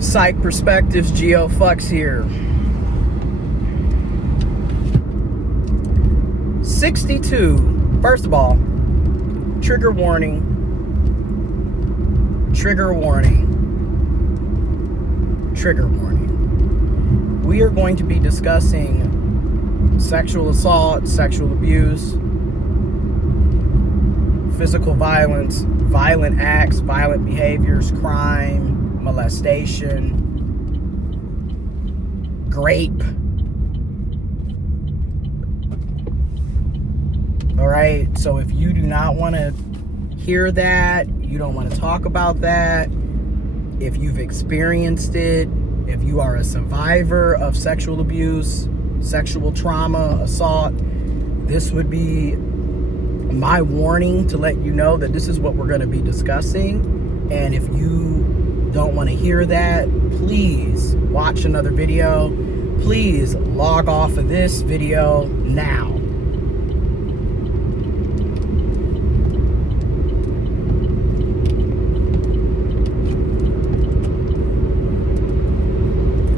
Psych Perspectives, Geo Fucks here. 62. First of all, trigger warning. Trigger warning. Trigger warning. We are going to be discussing sexual assault, sexual abuse, physical violence, violent acts, violent behaviors, crime, molestation, rape. All right, so if you do not want to hear that, you don't want to talk about that, if you've experienced it, if you are a survivor of sexual abuse, sexual trauma, assault, this would be my warning to let you know that this is what we're going to be discussing. And if you don't want to hear that, please watch another video. Please log off of this video now.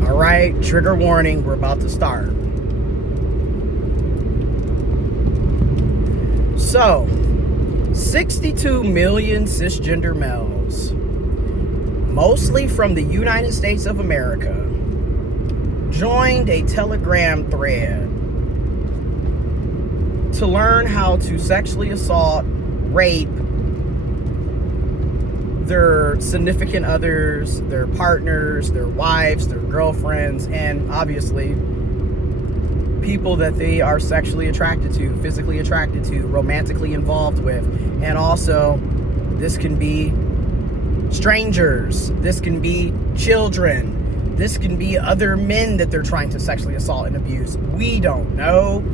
All right, trigger warning, we're about to start. So, 62 million cisgender males, mostly from the United States of America, joined a Telegram thread to learn how to sexually assault, rape their significant others, their partners, their wives, their girlfriends, and obviously people that they are sexually attracted to, physically attracted to, romantically involved with. And also, this can be strangers, this can be children, this can be other men that they're trying to sexually assault and abuse. We don't know.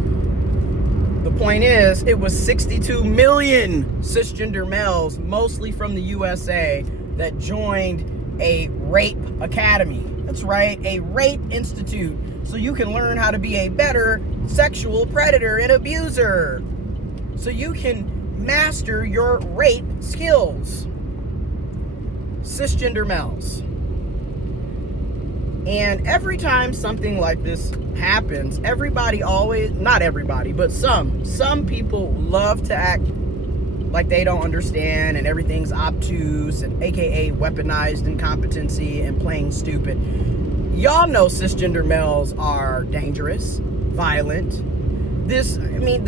The point is, it was 62 million cisgender males, mostly from the USA, that joined a rape academy. That's right, a rape institute, so you can learn how to be a better sexual predator and abuser, so you can master your rape skills. Cisgender males. And every time something like this happens, everybody always, not everybody, but some people love to act like they don't understand and everything's obtuse and aka weaponized incompetency and playing stupid. Y'all know cisgender males are dangerous, violent. The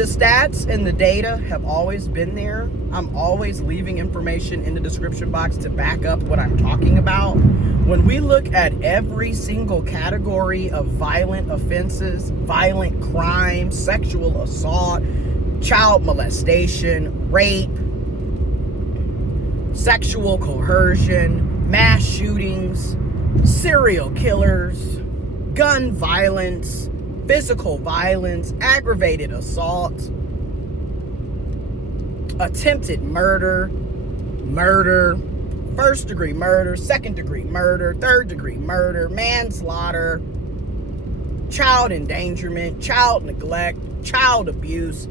stats and the data have always been there. I'm always leaving information in the description box to back up what I'm talking about. When we look at every single category of violent offenses, violent crime, sexual assault, child molestation, rape, sexual coercion, mass shootings, serial killers, gun violence, physical violence, aggravated assault, attempted murder, first degree murder, second degree murder, third degree murder, manslaughter, child endangerment, child neglect, child abuse.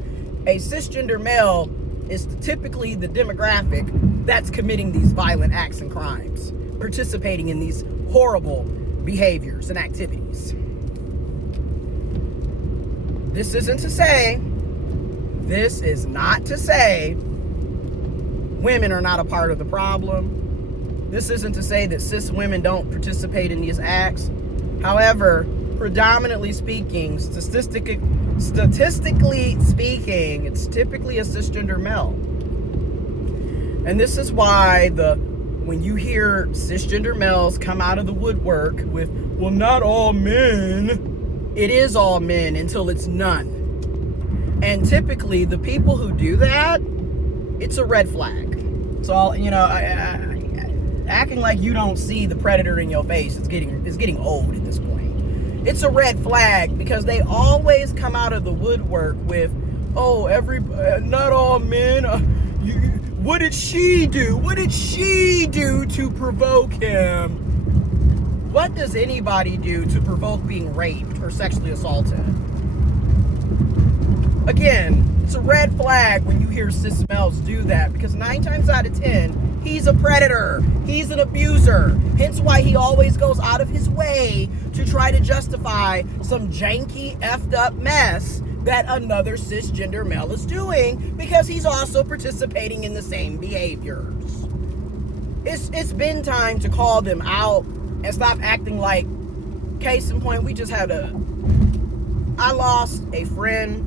A cisgender male is typically the demographic that's committing these violent acts and crimes, participating in these horrible behaviors and activities. This is not to say women are not a part of the problem. This isn't to say that cis women don't participate in these acts. However, predominantly speaking, statistically speaking, it's typically a cisgender male. And this is why when you hear cisgender males come out of the woodwork with, well, not all men, it is all men until it's none. And typically, the people who do that, it's a red flag. So, acting like you don't see the predator in your face is getting old at this point. It's a red flag because they always come out of the woodwork with, oh, not all men. What did she do? What did she do to provoke him? What does anybody do to provoke being raped or sexually assaulted? Again, it's a red flag when you hear cis males do that, because 9 times out of 10, He's a predator. He's an abuser. Hence why he always goes out of his way to try to justify some janky, effed up mess that another cisgender male is doing, because he's also participating in the same behaviors. It's been time to call them out and stop acting like, case in point, I lost a friend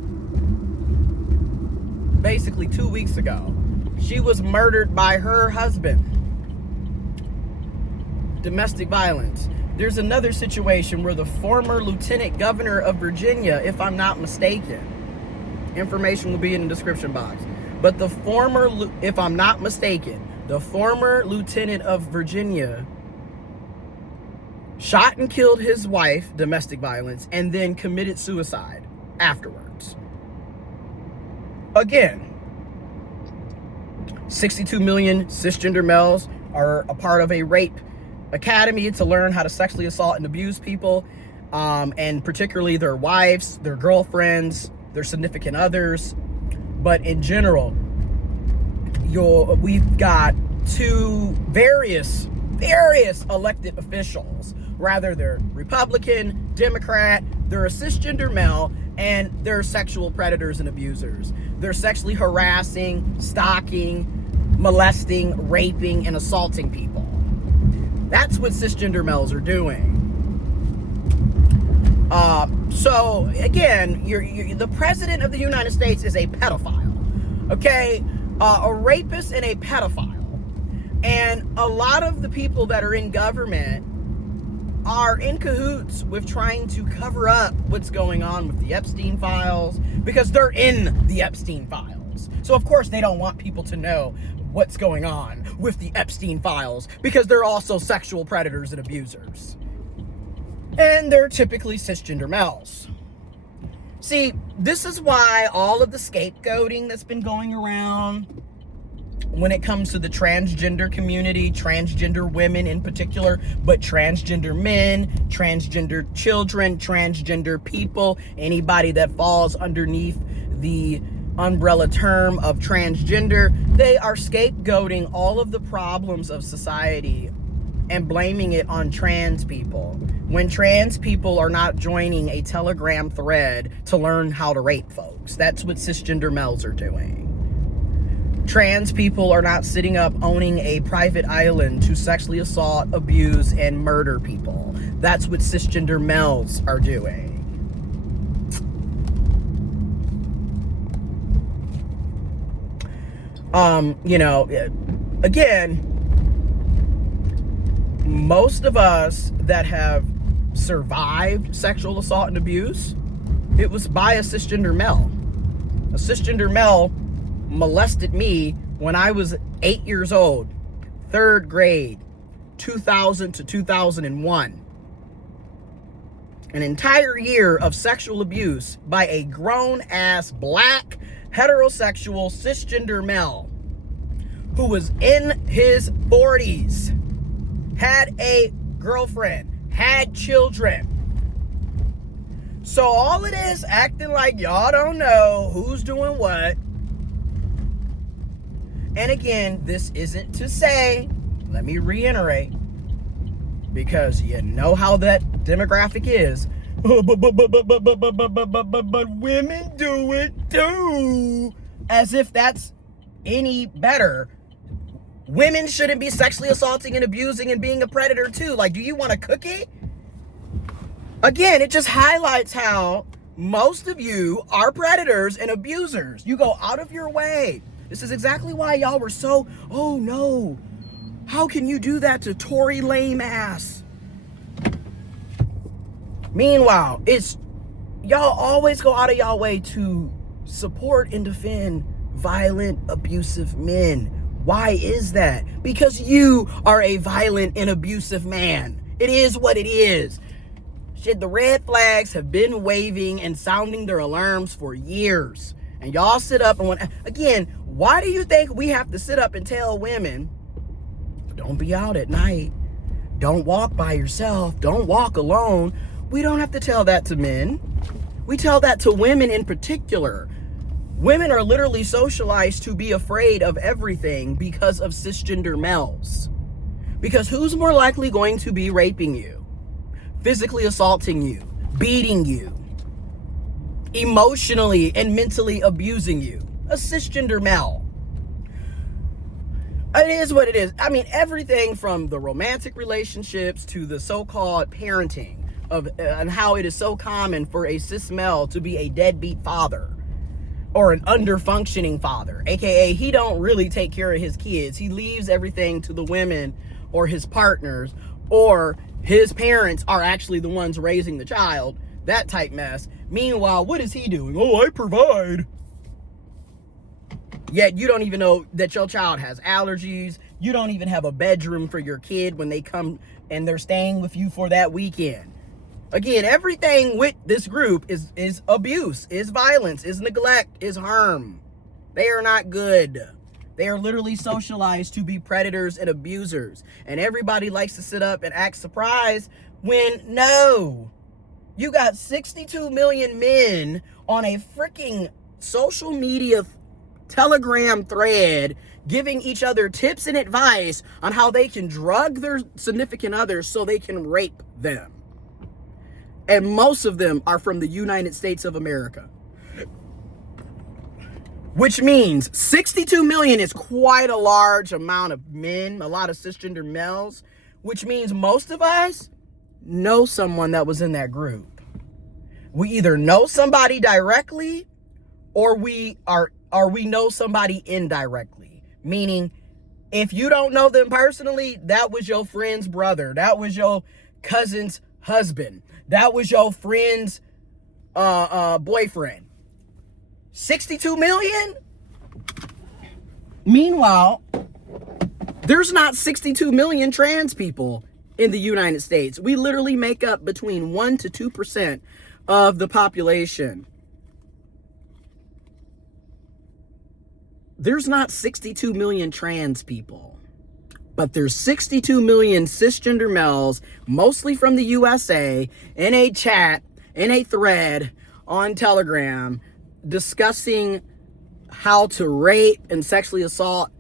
basically 2 weeks ago. She was murdered by her husband. Domestic violence. There's another situation where the former lieutenant governor of Virginia, if I'm not mistaken, information will be in the description box, but if I'm not mistaken, the former lieutenant of Virginia shot and killed his wife, domestic violence, and then committed suicide afterwards. Again, 62 million cisgender males are a part of a rape academy to learn how to sexually assault and abuse people, and particularly their wives, their girlfriends, their significant others. But in general, we've got two various elected officials. Rather, they're Republican, Democrat, they're a cisgender male, and they're sexual predators and abusers. They're sexually harassing, stalking, molesting, raping, and assaulting people. That's what cisgender males are doing. So again, the president of the United States is a pedophile, okay? A rapist and a pedophile. And a lot of the people that are in government are in cahoots with trying to cover up what's going on with the Epstein files, because they're in the Epstein files. So of course they don't want people to know what's going on with the Epstein files, because they're also sexual predators and abusers. And they're typically cisgender males. See, this is why all of the scapegoating that's been going around when it comes to the transgender community, transgender women in particular, but transgender men, transgender children, transgender people, anybody that falls underneath the umbrella term of transgender, they are scapegoating all of the problems of society and blaming it on trans people, when trans people are not joining a Telegram thread to learn how to rape folks. That's what cisgender males are doing. Trans people are not sitting up owning a private island to sexually assault, abuse, and murder people. That's what cisgender males are doing. Again, most of us that have survived sexual assault and abuse, it was by a cisgender male. A cisgender male molested me when I was 8 years old, 3rd grade, 2000 to 2001. An entire year of sexual abuse by a grown-ass black heterosexual cisgender male who was in his 40s, had a girlfriend, had children. So all it is acting like y'all don't know who's doing what. And again, this isn't to say, let me reiterate, because you know how that demographic is. But women do it too. As if that's any better. Women shouldn't be sexually assaulting and abusing and being a predator too. Like, do you want a cookie? Again, it just highlights how most of you are predators and abusers. You go out of your way. This is exactly why y'all were so, oh no, how can you do that to Tory lame ass? Meanwhile, it's y'all always go out of y'all way to support and defend violent, abusive men. Why is that? Because you are a violent and abusive man. It is what it is. Shit, the red flags have been waving and sounding their alarms for years. And y'all sit up and want, again, why do you think we have to sit up and tell women, don't be out at night, don't walk by yourself, don't walk alone? We don't have to tell that to men. We tell that to women in particular. Women are literally socialized to be afraid of everything because of cisgender males. Because who's more likely going to be raping you, physically assaulting you, beating you, emotionally and mentally abusing you? A cisgender male. It is what it is. I mean, everything from the romantic relationships to the so-called parenting and how it is so common for a cis male to be a deadbeat father or an under-functioning father, aka he don't really take care of his kids. He leaves everything to the women or his partners, or his parents are actually the ones raising the child. That type mess. Meanwhile, what is he doing? Oh, I provide. Yet you don't even know that your child has allergies. You don't even have a bedroom for your kid when they come and they're staying with you for that weekend. Again, everything with this group is abuse, is violence, is neglect, is harm. They are not good. They are literally socialized to be predators and abusers. And everybody likes to sit up and act surprised when no. You got 62 million men on a freaking social media Telegram thread giving each other tips and advice on how they can drug their significant others so they can rape them. And most of them are from the United States of America. Which means 62 million is quite a large amount of men, a lot of cisgender males, which means most of us know someone that was in that group. We either know somebody directly or we know somebody indirectly. Meaning, if you don't know them personally, that was your friend's brother, that was your cousin's husband, that was your friend's boyfriend. 62 million? Meanwhile, there's not 62 million trans people in the United States. We literally make up between 1% to 2% of the population. There's not 62 million trans people, but there's 62 million cisgender males, mostly from the USA, in a chat, in a thread on Telegram, discussing how to rape and sexually assault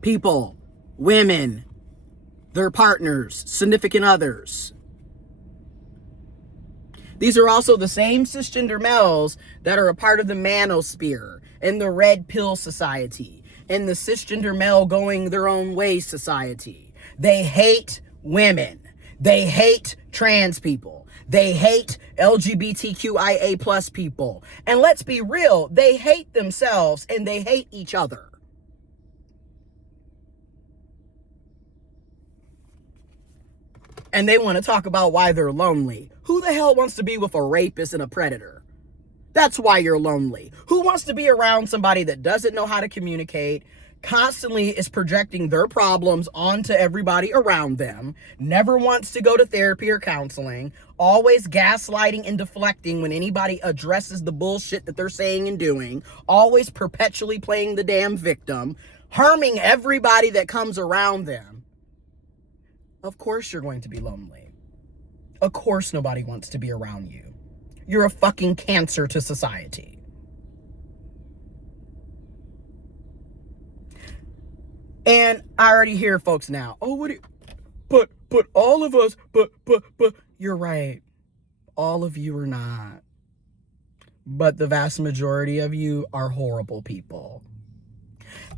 people, women, their partners, significant others. These are also the same cisgender males that are a part of the manosphere and the red pill society and the cisgender male going their own way society. They hate women. They hate trans people. They hate LGBTQIA plus people. And let's be real, they hate themselves and they hate each other. And they want to talk about why they're lonely. Who the hell wants to be with a rapist and a predator? That's why you're lonely. Who wants to be around somebody that doesn't know how to communicate, constantly is projecting their problems onto everybody around them, never wants to go to therapy or counseling, always gaslighting and deflecting when anybody addresses the bullshit that they're saying and doing, always perpetually playing the damn victim, harming everybody that comes around them? Of course you're going to be lonely. Of course nobody wants to be around you. You're a fucking cancer to society. And I already hear folks now, oh, what do you, but all of us, but, you're right. All of you are not. But the vast majority of you are horrible people.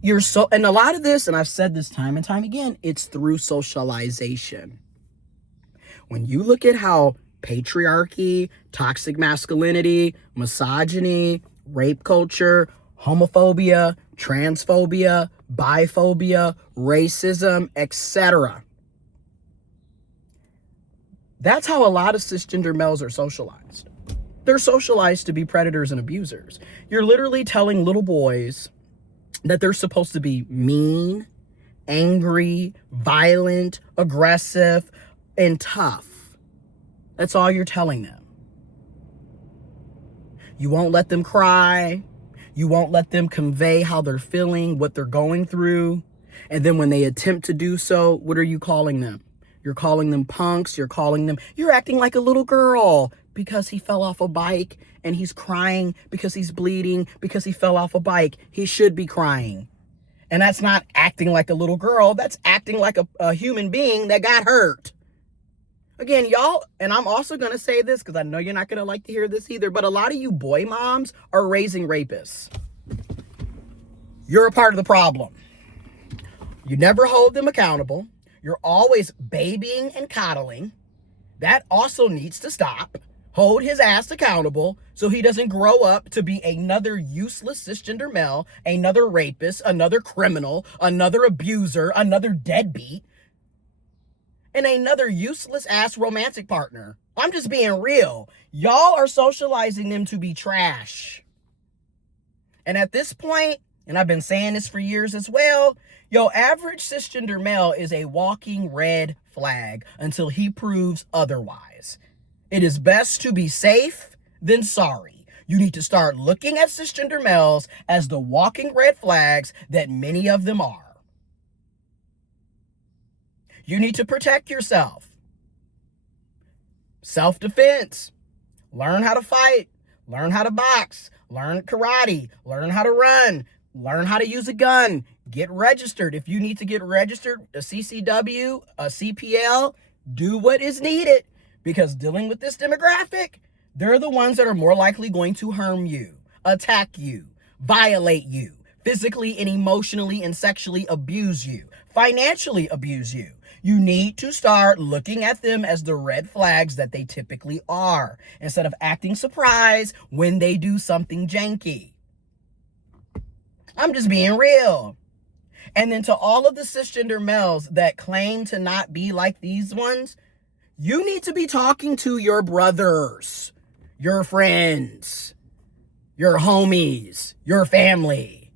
And a lot of this, and I've said this time and time again, it's through socialization. When you look at how patriarchy, toxic masculinity, misogyny, rape culture, homophobia, transphobia, biphobia, racism, etc. That's how a lot of cisgender males are socialized. They're socialized to be predators and abusers. You're literally telling little boys that they're supposed to be mean, angry, violent, aggressive, and tough. That's all you're telling them. You won't let them cry. You won't let them convey how they're feeling, what they're going through. And then when they attempt to do so, what are you calling them? You're calling them punks. You're acting like a little girl. because he fell off a bike and he's crying because he's bleeding because he fell off a bike. He should be crying. And that's not acting like a little girl. That's acting like a human being that got hurt. Again, y'all, and I'm also going to say this because I know you're not going to like to hear this either, but a lot of you boy moms are raising rapists. You're a part of the problem. You never hold them accountable. You're always babying and coddling. That also needs to stop. Hold his ass accountable so he doesn't grow up to be another useless cisgender male, another rapist, another criminal, another abuser, another deadbeat, and another useless ass romantic partner. I'm just being real. Y'all are socializing them to be trash. And at this point, and I've been saying this for years as well, your average cisgender male is a walking red flag until he proves otherwise. It is best to be safe than sorry. You need to start looking at cisgender males as the walking red flags that many of them are. You need to protect yourself. Self-defense. Learn how to fight. Learn how to box. Learn karate. Learn how to run. Learn how to use a gun. Get registered. If you need to get registered, a CCW, a CPL, do what is needed. Because dealing with this demographic, they're the ones that are more likely going to harm you, attack you, violate you, physically and emotionally and sexually abuse you, financially abuse you. You need to start looking at them as the red flags that they typically are, instead of acting surprised when they do something janky. I'm just being real. And then to all of the cisgender males that claim to not be like these ones, you need to be talking to your brothers, your friends, your homies, your family.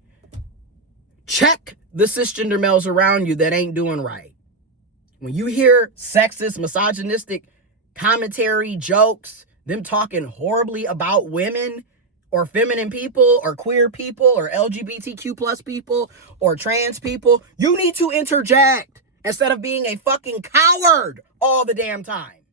Check the cisgender males around you that ain't doing right. When you hear sexist, misogynistic commentary, jokes, them talking horribly about women or feminine people or queer people or LGBTQ plus people or trans people, you need to interject instead of being a fucking coward all the damn time.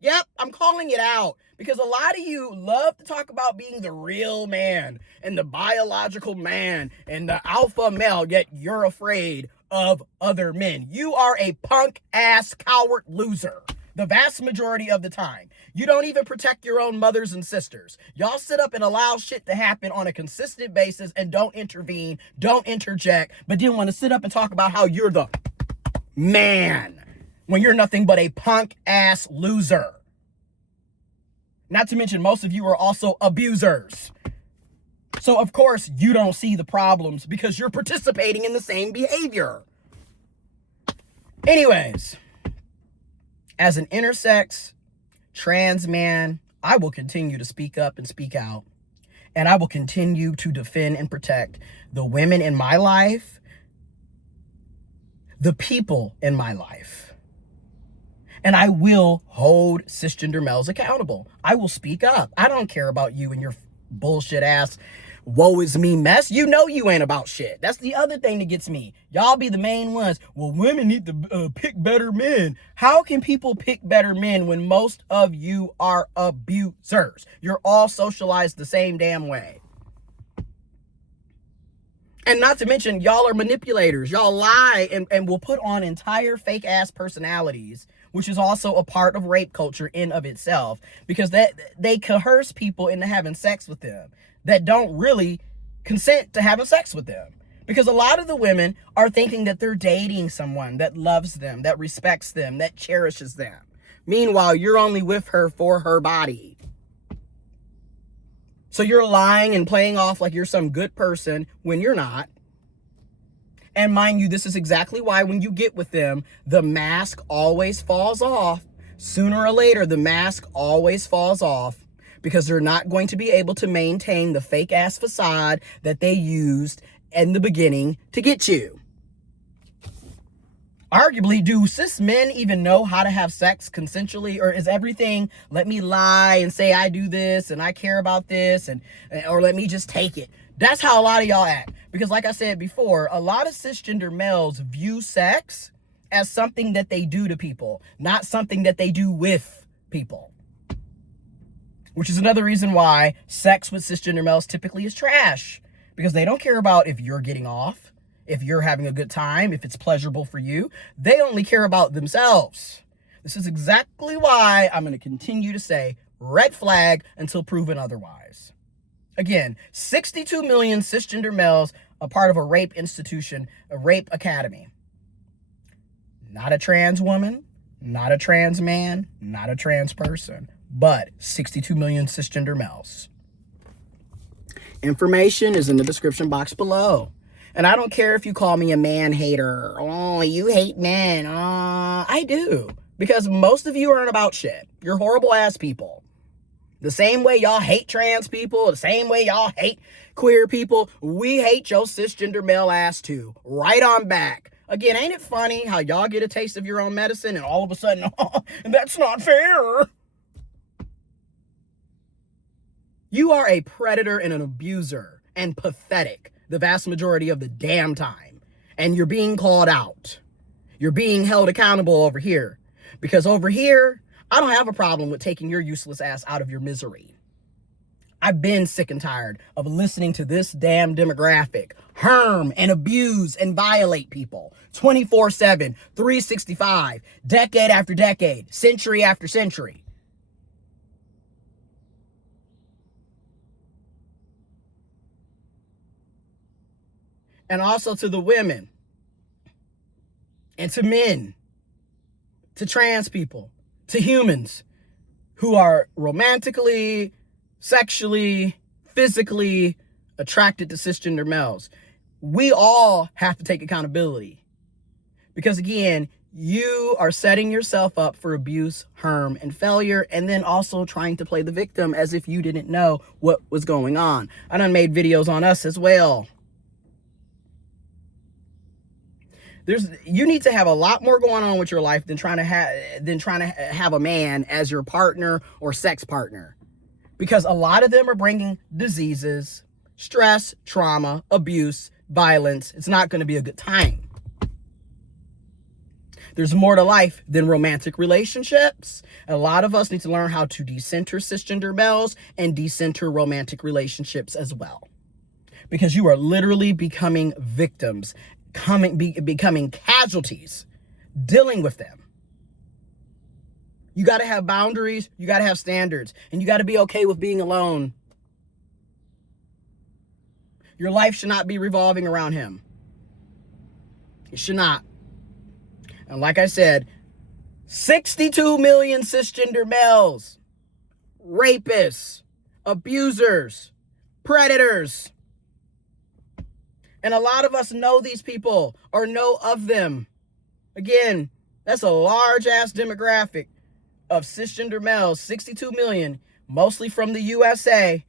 Yep, I'm calling it out because a lot of you love to talk about being the real man and the biological man and the alpha male, yet you're afraid of other men. You are a punk ass coward loser the vast majority of the time. You don't even protect your own mothers and sisters. Y'all sit up and allow shit to happen on a consistent basis and don't intervene, don't interject, but then want to sit up and talk about how you're the man when you're nothing but a punk ass loser. Not to mention, most of you are also abusers. So, of course, you don't see the problems because you're participating in the same behavior. Anyways, as an intersex, trans man, I will continue to speak up and speak out. And I will continue to defend and protect the women in my life, the people in my life. And I will hold cisgender males accountable. I will speak up. I don't care about you and your bullshit ass woe is me mess. You know you ain't about shit. That's the other thing that gets me. Y'all be the main ones. Well, women need to pick better men. How can people pick better men when most of you are abusers? You're all socialized the same damn way. And not to mention, y'all are manipulators. Y'all lie and will put on entire fake ass personalities, which is also a part of rape culture in of itself, because they coerce people into having sex with them that don't really consent to having sex with them. Because a lot of the women are thinking that they're dating someone that loves them, that respects them, that cherishes them. Meanwhile, you're only with her for her body. So you're lying and playing off like you're some good person when you're not. And mind you, this is exactly why when you get with them, the mask always falls off. Sooner or later, the mask always falls off because they're not going to be able to maintain the fake ass facade that they used in the beginning to get you. Arguably, do cis men even know how to have sex consensually, or is everything, let me lie and say I do this and I care about this, or let me just take it? That's how a lot of y'all act. Because like I said before, a lot of cisgender males view sex as something that they do to people, not something that they do with people. which is another reason why sex with cisgender males typically is trash, because they don't care about if you're getting off, if you're having a good time, if it's pleasurable for you. They only care about themselves. This is exactly why I'm going to continue to say red flag until proven otherwise. Again, 62 million cisgender males are part of a rape institution, a rape academy. Not a trans woman, not a trans man, not a trans person, but 62 million cisgender males. Information is in the description box below. And I don't care if you call me a man hater. Oh, you hate men. I do. Because most of you aren't about shit. You're horrible ass people. The same way y'all hate trans people, the same way y'all hate queer people, we hate your cisgender male ass too. Right on back. Again, ain't it funny how y'all get a taste of your own medicine and all of a sudden, oh, that's not fair. You are a predator and an abuser and pathetic the vast majority of the damn time. And you're being called out. You're being held accountable over here. Because over here, I don't have a problem with taking your useless ass out of your misery. I've been sick and tired of listening to this damn demographic harm and abuse and violate people 24/7, 365, decade after decade, century after century. And also to the women and to men, to trans people, to humans who are romantically, sexually, physically attracted to cisgender males. We all have to take accountability. Because again, you are setting yourself up for abuse, harm, and failure, and then also trying to play the victim as if you didn't know what was going on. I done made videos on us as well. You need to have a lot more going on with your life than trying to have a man as your partner or sex partner, because a lot of them are bringing diseases, stress, trauma, abuse, violence. It's not going to be a good time. There's more to life than romantic relationships. A lot of us need to learn how to decenter cisgender males and decenter romantic relationships as well, because you are literally becoming victims, becoming casualties, dealing with them. You got to have boundaries, you got to have standards, and you got to be okay with being alone. Your life should not be revolving around him. It should not. And like I said, 62 million cisgender males, rapists, abusers, predators. And a lot of us know these people or know of them. Again, that's a large-ass demographic of cisgender males, 62 million, mostly from the USA,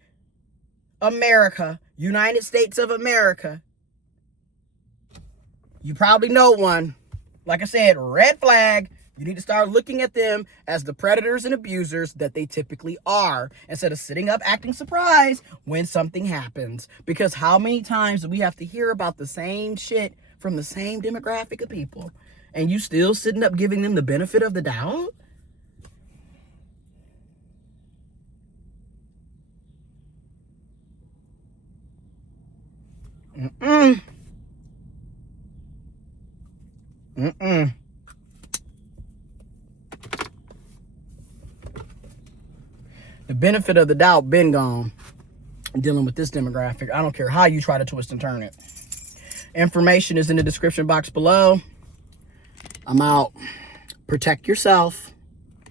America, United States of America. You probably know one. Like I said, red flag. You need to start looking at them as the predators and abusers that they typically are, instead of sitting up acting surprised when something happens. Because how many times do we have to hear about the same shit from the same demographic of people, and you still sitting up giving them the benefit of the doubt? The benefit of the doubt been gone dealing with this demographic. I don't care how you try to twist and turn it. Information is in the description box below. I'm out. Protect yourself.